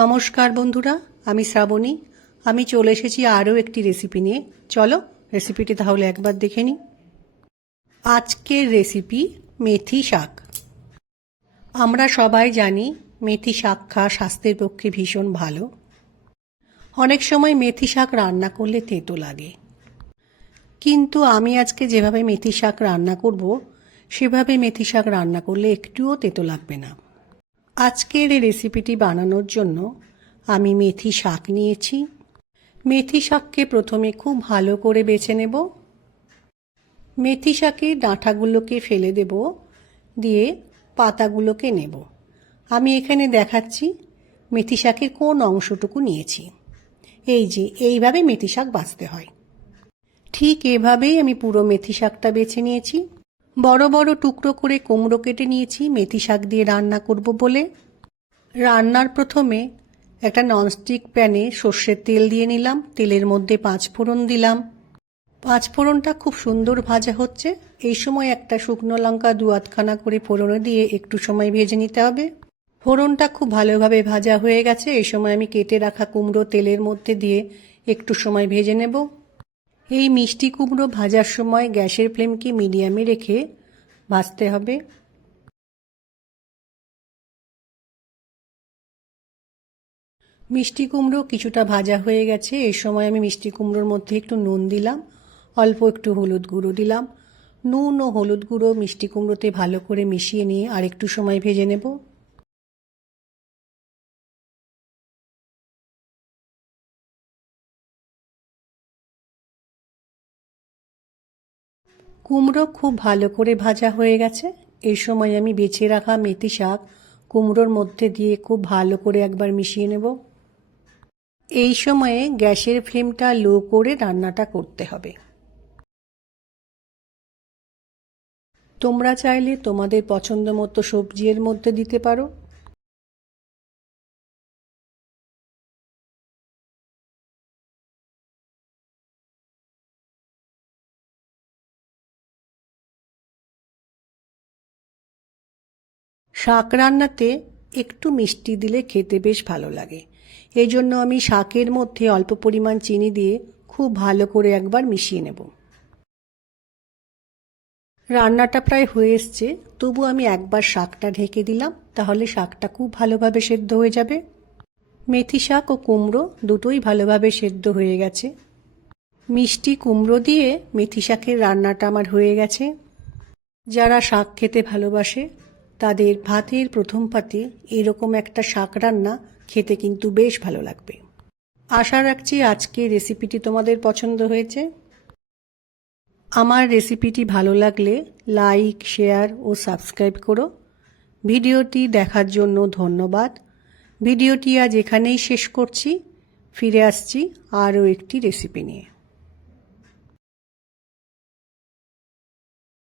নমস্কার বন্ধুরা, আমি শ্রাবণী। আমি চলে এসেছি আরও একটি রেসিপি নিয়ে। চলো রেসিপিটি তাহলে একবার দেখে নিই। আজকের রেসিপি মেথি শাক। আমরা সবাই জানি মেথি শাক খাওয়া স্বাস্থ্যের পক্ষে ভীষণ ভালো। অনেক সময় মেথি শাক রান্না করলে তেতো লাগে, কিন্তু আমি আজকে যেভাবে মেথি শাক রান্না করব সেভাবে মেথি শাক রান্না করলে একটুও তেতো লাগবে না। আজকের এই রেসিপিটি বানানোর জন্য আমি মেথি শাক নিয়েছি। মেথি শাককে প্রথমে খুব ভালো করে বেছে নেব। মেথি শাকের ডাঁটাগুলোকে ফেলে দেব, দিয়ে পাতাগুলোকে নেব। আমি এখানে দেখাচ্ছি মেথি শাকের কোন অংশটুকু নিয়েছি। এই যে এইভাবে মেথি শাক বাছতে হয়, ঠিক এভাবেই আমি পুরো মেথি শাকটা বেছে নিয়েছি। বড় বড় টুকরো করে কুমড়ো কেটে নিয়েছি মেথি শাক দিয়ে রান্না করব বলে। রান্নার প্রথমে একটা ননস্টিক প্যানে সর্ষের তেল দিয়ে নিলাম। তেলের মধ্যে 5 ফোড়ন দিলাম। 5 ফোড়নটা খুব সুন্দর ভাজা হচ্ছে। এই সময় একটা শুকনো লঙ্কা 2-8খানা করে ফোড়নে দিয়ে একটু সময় ভেজে নিতে হবে। ফোড়নটা খুব ভালোভাবে ভাজা হয়ে গেছে। এই সময় আমি কেটে রাখা কুমড়ো তেলের মধ্যে দিয়ে একটু সময় ভেজে নেব। এই মিষ্টি কুমড়ো ভাজার সময় গ্যাসের ফ্লেমকে মিডিয়ামে রেখে ভাজতে হবে। মিষ্টি কুমড়ো কিছুটা ভাজা হয়ে গেছে। এই সময় আমি মিষ্টি কুমড়োর মধ্যে একটু নুন দিলাম, অল্প একটু হলুদ গুঁড়ো দিলাম। নুন ও হলুদ গুঁড়ো মিষ্টি কুমড়োতে ভালো করে মিশিয়ে নিয়ে আর একটু সময় ভেজে নেব। কুমড়ো খুব ভালো করে ভাজা হয়ে গেছে। এই সময় আমি বেছে রাখা মেথি শাক কুমড়োর মধ্যে দিয়ে খুব ভালো করে একবার মিশিয়ে নেব। এই সময়ে গ্যাসের ফ্লেমটা লো করে রান্নাটা করতে হবে। তোমরা চাইলে তোমাদের পছন্দ মতো সবজি এর মধ্যে দিতে পারো। শাক রান্নাতে একটু মিষ্টি দিলে খেতে বেশ ভালো লাগে। এই জন্য আমি শাকের মধ্যে অল্প পরিমাণ চিনি দিয়ে খুব ভালো করে একবার মিশিয়ে নেব। রান্নাটা প্রায় হয়ে এসছে, তবু আমি একবার শাকটা ঢেকে দিলাম, তাহলে শাকটা খুব ভালোভাবে সেদ্ধ হয়ে যাবে। মেথি শাক ও কুমড়ো দুটোই ভালোভাবে সেদ্ধ হয়ে গেছে। মিষ্টি কুমড়ো দিয়ে মেথি শাকের রান্নাটা আমার হয়ে গেছে। যারা শাক খেতে ভালোবাসে তাদের ভাতের প্রথম পাতে এরকম একটা শাক রান্না খেতে কিন্তু বেশ ভালো লাগবে। আশা রাখছি আজকের রেসিপিটি তোমাদের পছন্দ হয়েছে। আমার রেসিপিটি ভালো লাগলে লাইক, শেয়ার ও সাবস্ক্রাইব করো। ভিডিওটি দেখার জন্য ধন্যবাদ। ভিডিওটি আজ এখানেই শেষ করছি। ফিরে আসছি আরও একটি রেসিপি নিয়ে।